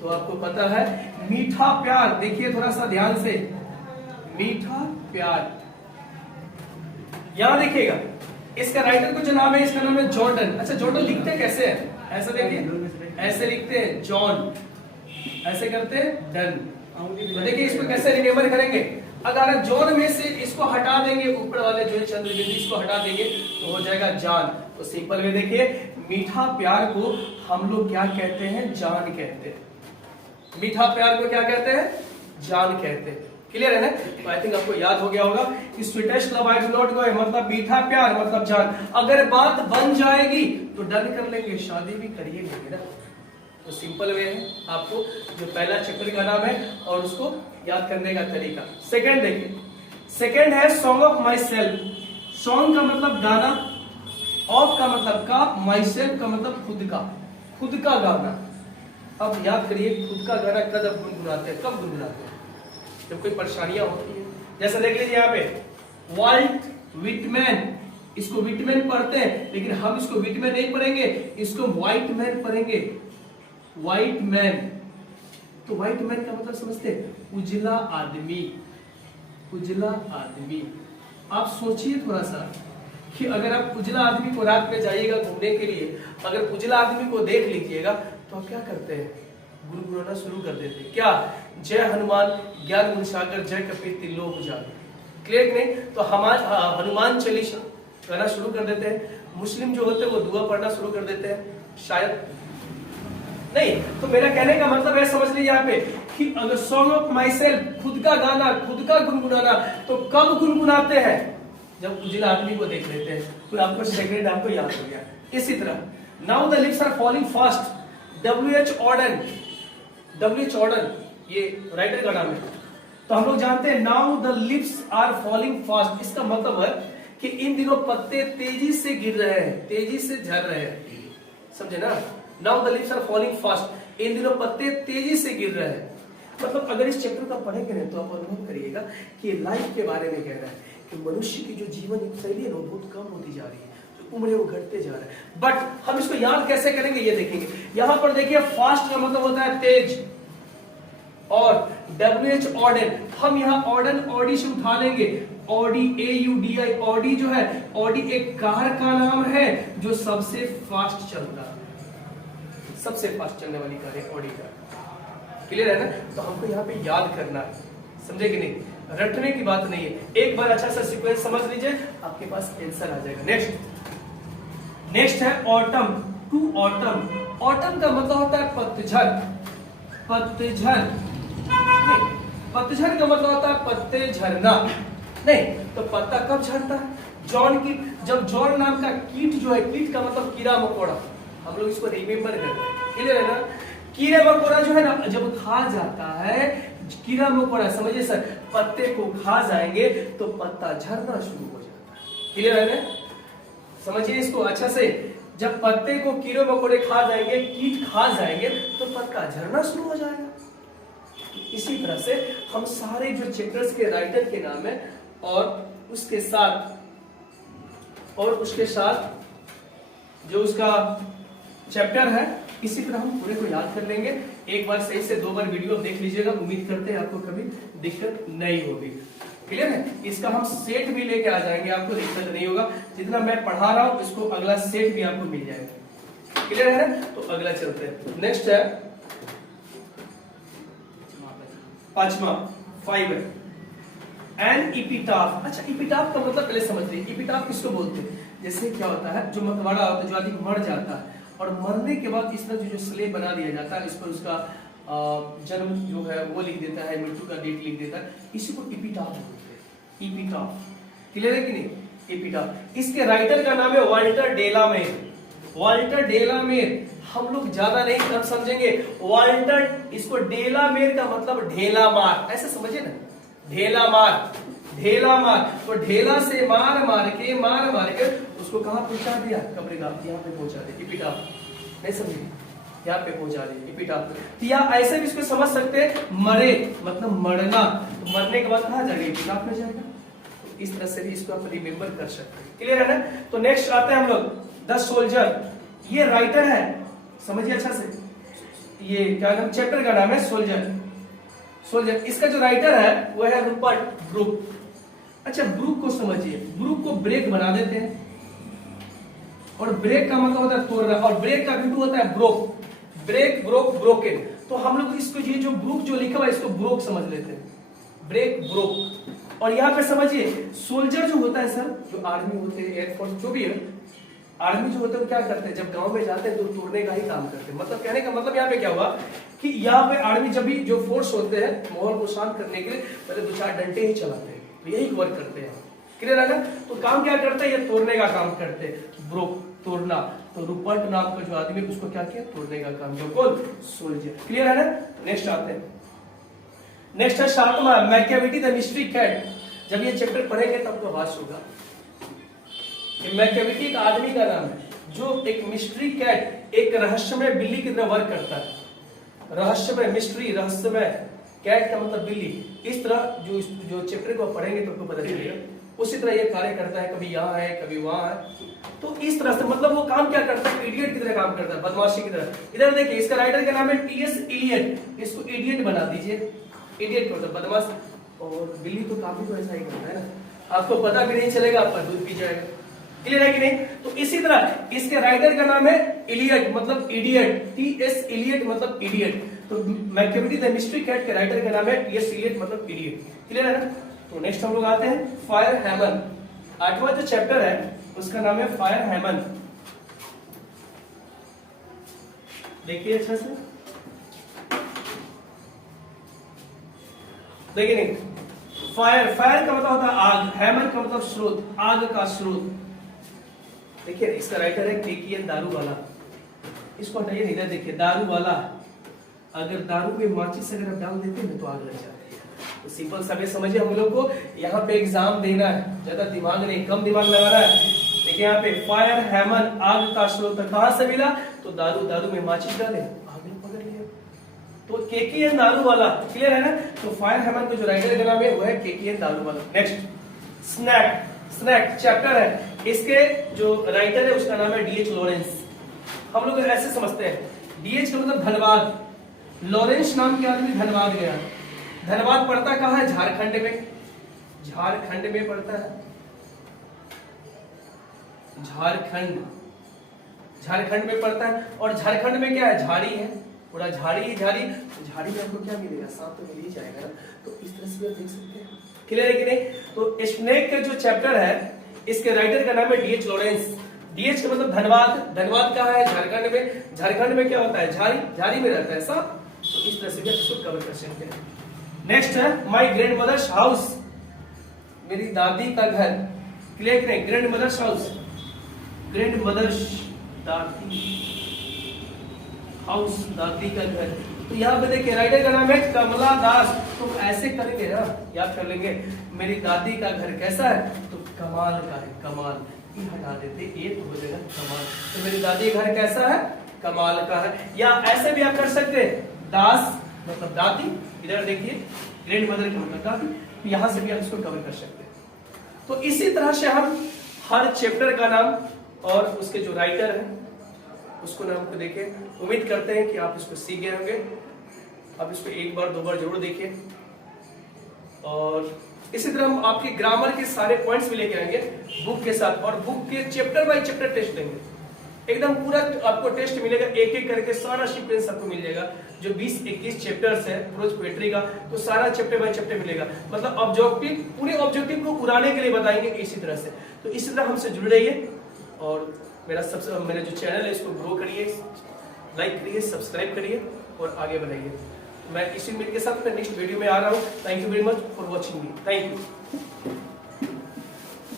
तो आपको पता है मीठा प्यार, देखिए थोड़ा सा ध्यान से, मीठा प्यार। यहां देखिएगा इसका राइटर को जो नाम है, इसका नाम है जॉर्डन। अच्छा जॉर्डन लिखते कैसे है, ऐसा देखिए, ऐसे लिखते हैं जॉन, ऐसे करते हैं डन। तो देखिए इसको कैसे रिमेम्बर करेंगे, अगर जॉन में से इसको हटा देंगे, ऊपर वाले जो है चंद्र बिंदु इसको हटा देंगे तो हो जाएगा जान। तो सिंपल में देखिए मीठा प्यार को हम लोग क्या कहते हैं, जान कहते हैं। मीठा प्यार को क्या कहते हैं, जान कहते हैं। क्लियर है ना? तो आई थिंक आपको याद हो गया होगा कि sweetest love I do not go मतलब मीठा प्यार मतलब जान। अगर बात बन जाएगी तो डन कर लेंगे, शादी भी करिए लेंगे ना। तो सिंपल वे है आपको जो पहला चैप्टर का नाम है और उसको याद करने का तरीका। सेकंड देखिए, सेकंड है song of my self. Song का मतलब गाना, ऑफ का मतलब का, माई सेल्फ का मतलब खुद का गाना। अब याद करिए खुद का गाना कब गुनगुनाते हैं, कब गुनगुनाते हैं, जब कोई परेशानियां होती है। जैसे देख लीजिए यहाँ पे वाल्ट विटमैन, इसको विटमैन पढ़ते हैं लेकिन हम इसको विटमैन नहीं पढ़ेंगे, इसको व्हाइट मैन पढ़ेंगे, व्हाइट मैन। तो व्हाइट मैन का मतलब समझते हैं, उजला आदमी, उजला आदमी। आप सोचिए थोड़ा सा कि अगर आप उजला आदमी को रात में जाइएगा घूमने के लिए, अगर उजला आदमी को देख लीजिएगा तो आप क्या करते हैं, गुनगुनाना शुरू कर देते हैं। क्या, जय हनुमान ज्ञान गुण सागर जय कपीर तिल्लो उजागर। क्लियर नहीं? तो हमारा हनुमान चालीसा गाना शुरू कर देते हैं। मुस्लिम जो होते हैं वो दुआ पढ़ना शुरू कर देते हैं, शायद नहीं। तो मेरा कहने का मतलब है, समझ लीजिए यहाँ पे कि अगर सॉन्ग ऑफ माई सेल्फ, खुद का गाना, खुद का गुनगुनाना, तो कब गुनगुनाते हैं, जब उजला आदमी को देख लेते हैं। तो आपको सेकंड आपको याद हो गया। इसी तरह now the lips are falling fast, W.H. Auden, W.H. Auden ये राइटर का नाम है। तो हम लोग जानते हैं now the lips are falling fast, इसका मतलब है कि इन दिनों पत्ते तेजी से गिर रहे हैं, तेजी से झड़ रहे हैं, समझे ना? Now the lips are falling fast, इन दिनों पत्ते तेजी से गिर रहे हैं। मतलब अगर इस चैप्टर का पढ़ेंगे ना तो आप अनुभव करिएगा कि लाइफ के बारे में कह रहा है कि मनुष्य की जो जीवन शैली है ना बहुत कम होती जा रही है, उम्र वो घटते जा रहा है। बट हम इसको याद कैसे करेंगे ये देखेंगे। यहां पर देखिए फास्ट का मतलब होता है तेज, और W.H. ऑर्डन, हम यहाँ ऑर्डन ऑडी से उठा लेंगे, ऑडी AUDI, ऑडी जो है, ऑडी एक कार का नाम है जो सबसे फास्ट चलता है, सबसे फास्ट चलने वाली कार है ऑडी कार। क्लियर है ना? तो हमको यहाँ पे याद करना है, समझे कि नहीं? रटने की बात नहीं है, एक बार अच्छा सा सीक्वेंस समझ लीजिए आपके पास आंसर आ जाएगा। नेक्स्ट है ऑटम, टू ऑटम। ऑटम का मतलब होता है पतझड़, पतझड़ नहीं, पतझड़ का मतलब होता है पत्ते झड़ना नहीं। तो पत्ता कब झड़ता है, जॉन की, जब जॉन नाम का कीट जो है, कीट का मतलब कीड़ा मकोड़ा, हम लोग इसको रिमेम्बर करते हैं। क्लियर है ना? कीड़े मकोड़ा जो है ना जब खा जाता है, कीड़ा मकोड़ा समझिए सर, पत्ते को खा जाएंगे तो पत्ता झड़ना शुरू हो जाता है। क्लियर है ना? समझिए इसको अच्छा से, जब पत्ते को कीड़े मकोड़े खा जाएंगे, कीट खा जाएंगे तो पत्ता झड़ना शुरू हो जाएगा। इसी तरह से हम सारे जो चैप्टर्स के राइटर के नाम है और उसके साथ जो उसका चैप्टर है, इसी तरह हम पूरे को याद कर लेंगे। एक बार सही से 2 बार वीडियो देख लीजिएगा, उम्मीद करते हैं आपको कभी दिक्कत नहीं होगी। क्लियर है? इसका हम सेट भी लेके आ जाएंगे, आपको दिक्कत नहीं होगा। जितना मैं पढ़ा रहा हूं इसको अगला सेट भी आपको मिल जाएगा। क्लियर है ना? तो अगला चलते हैं। नेक्स्ट है 5वां, 5 है एन इपिटाफ। अच्छा इपिटाफ का मतलब पहले समझ लीजिए, इपिटाफ किसको बोलते हैं? जैसे क्या होता है, जो मतवाड़ा होता है, जो आदमी मर जाता है और मरने के बाद इस तरह जो स्लेब बना दिया जाता है, इस पर उसका जन्म जो है वो लिख देता है, मृत्यु का डेट लिख देता है, इसी को इपिटाफ बोलते हैं। इपिटाफ क्लियर है कि नहीं? इपिटाफ। इसके राइटर का नाम है वाल्टर डेलामेर, वाल्टर डेलामेर। हम लोग ज्यादा नहीं कम समझेंगे, वाल्टर, इसको डेलामेर का मतलब ढेला मार, ऐसे समझिए ना, ढेला मार, ढेला मार। तो ढेला से मार मार के उसको कहां पहुंचा दिया, कब्रिगाह, यहाँ पे पहुंचा दिया, इपिटाफ। नहीं समझिए, यहाँ पे पहुंचा दिया इपिटाफ। या ऐसे भी इसको समझ सकते हैं, मरे मतलब मरना, तो मरने के बाद कहां जाएगा, इपिटाफ में जाएगा। तो इस तरह से भी इसको आप रिमेम्बर कर सकते हैं। क्लियर है ना? तो नेक्स्ट आते हैं हम लोग द सोल्जर। ये राइटर है, समझिए अच्छा से, ये क्या नाम, चैप्टर का नाम है सोल्जर। सोल्जर, इसका जो राइटर है वो है रूपर्ट ब्रूक। अच्छा, ब्रूक को समझिए, ब्रूक को ब्रेक बना देते हैं, और ब्रेक का मतलब होता है तोड़ना, और ब्रेक का बिंदु होता है ब्रोक, ब्रेक ब्रोक ब्रोकन। तो हम लोग इसको ये जो ब्रूक जो लिखा हुआ है इसको ब्रोक समझ लेते हैं, ब्रेक ब्रोक। और यहाँ पे समझिए सोल्जर जो होता है सर, जो आर्मी होते हैं, एयरफोर्स जो भी है, आर्मी जो होते हैं क्या करते हैं, जब गांव में जाते हैं तो तोड़ने का ही काम करते हैं। मतलब कहने का मतलब यहाँ पे क्या हुआ कि यहाँ पे आर्मी जब भी जो फोर्स होते हैं माहौल को शांत करने के लिए पहले 2-4 डंडे ही चलाते हैं, तो यही वर्क करते हैं। क्लियर है ना? तो काम क्या करते हैं, ये तोड़ने का काम करते हैं, ब्रोक तोड़ना। तो रूपर्ट नाम का जो आदमी उसको क्या किया, तोड़ने का काम, जो कौन, सोल्जर। क्लियर है ना? नेक्स्ट आते हैं, नेक्स्ट है सातवां, मैकियावेली द मिस्ट्री कैट। जब ये चैप्टर पढ़ेंगे तब तो आवाज होगा। मैकियावेली एक आदमी का नाम है जो एक मिस्ट्री कैट, एक रहस्यमय बिल्ली की तरह वर्क करता है। रहस्यमय, मिस्ट्री, रहस्यमय, कैट का मतलब बिल्ली। इस तरह जो चैप्टर को पढ़ेंगे तो आपको पता चलेगा। उसी तरह ये कार्य करता है, कभी यहाँ है कभी वहां है। तो इस तरह से मतलब वो काम क्या करता है, इडियट की तरह काम करता है, बदमाशी की तरह। इधर देखिए, इसका राइटर का नाम है टीएस इलियट। इसको इडियट बना दीजिए, इडियट मतलब बदमाश। और बिल्ली तो काफी तो ऐसा ही करता है ना, आपको पता भी नहीं चलेगा, आपका दूध पी जाएगा। क्लियर है कि नहीं? तो इसी तरह इसके राइटर का नाम है इलियट मतलब इडियट, टीएस इलियट मतलब इडियट। तो मैकियावेली द मिस्ट्री कैट के राइटर का नाम है टीएस इलियट मतलब इडियट। क्लियर है ना? तो नेक्स्ट हम लोग आते हैं फायर हैमन। 8वां जो चैप्टर है उसका नाम है फायर हैमन। देखिए अच्छा से देखिए, नहीं, फायर, फायर का मतलब होता है आग, हैमन का मतलब स्रोत, आग का स्रोत। देखिए इसका राइटर है केकेएन दारूवाला। इसको हटाइए, इधर देखिए, दारूवाला। अगर दारू में माचिस अगर आप डाल देते हैं तो आग लग जाती है। तो सिंपल सा समझिए, हम लोग को यहाँ पे एग्जाम देना है, ज्यादा दिमाग नहीं, कम दिमाग लगाना है। देखिए यहाँ पे फायर हैमन, आग का स्रोत कहां से मिला, तो दारू, दारू में माचिस डाले, आग में पकड़ लिया। तो केकेएन दारूवाला। क्लियर है ना? तो फायर हैमन को जो राइटर का नाम है वो है KKN Daruwalla. Next snake, snake chapter है, इसके जो राइटर है उसका नाम है डीएच लॉरेंस। हम लोग ऐसे समझते हैं, डीएच का मतलब धनबाद, लॉरेंस नाम के आदमी धनबाद गया। धनबाद पड़ता कहाँ है, झारखंड में, झारखंड में पड़ता है, झारखंड, झारखंड में पड़ता है। और झारखंड में क्या है, झाड़ी है, पूरा झाड़ी ही झाड़ी। झाड़ी में आपको क्या मिलेगा, सांप तो मिल ही जाएगा ना। तो इस तरह से आप देख सकते हैं। क्लियर है कि नहीं? तो स्नेक का जो चैप्टर है इसके राइटर का नाम है डीएच लॉरेंस। डीएच का मतलब धनबाद, धनबाद कहाँ है, झारखंड में। झारखंड में क्या होता है, झाड़ी, झाड़ी में रहता है सांप। तो इस तरह से भी आप इसको कवर कर सकते हैं। नेक्स्ट है माई ग्रैंड मदर्स हाउस, मेरी दादी का घर। क्लियर कि नहीं? Grandmother's house, grandmother's, दादी हाउस, दादी का घर। तो यहाँ पे देखिए राइटर का नाम है कमला दास। तो ऐसे करेंगे ना, याद कर लेंगे, मेरी दादी का घर कैसा है, तो कमाल का है, कमाल। ये हटा देते, ये तो हो जाएगा कमाल। तो मेरी दादी का घर कैसा है, कमाल का है। या ऐसे भी आप कर सकते हैं, दास मतलब दादी, इधर देखिए ग्रैंड मदर का मतलब दादी। यहां से भी आप इसको कवर कर सकते हैं। तो इसी तरह से हम हर चैप्टर का नाम और उसके जो राइटर है उसको नाम को देखें। उम्मीद करते हैं कि आप इसको सीख गए होंगे। आप इसको 1 बार 2 बार जरूर देखिए। और इसी तरह हम आपके ग्रामर के सारे पॉइंट्स भी लेके आएंगे बुक के साथ, और बुक के चैप्टर बाय चैप्टर टेस्ट देंगे। एकदम पूरा आपको टेस्ट मिलेगा, एक एक करके सारा सीक्वेंस आपको मिल जाएगा। जो 20-21 चैप्टर्स है प्रोज पोएट्री का, तो सारा चैप्टर बाय चैप्टर मिलेगा। मतलब ऑब्जेक्टिव, पूरे ऑब्जेक्टिव को उड़ाने के लिए बताएंगे इसी तरह से। तो इसी तरह हमसे जुड़ रहिए, और मेरा जो चैनल है इसको ग्रो करिए, लाइक करिए, सब्सक्राइब करिए और आगे बढ़ाइए। मैं इसी उम्मीद के साथ नेक्स्ट वीडियो में आ रहा हूँ। Thank you very much for watching me. Thank you.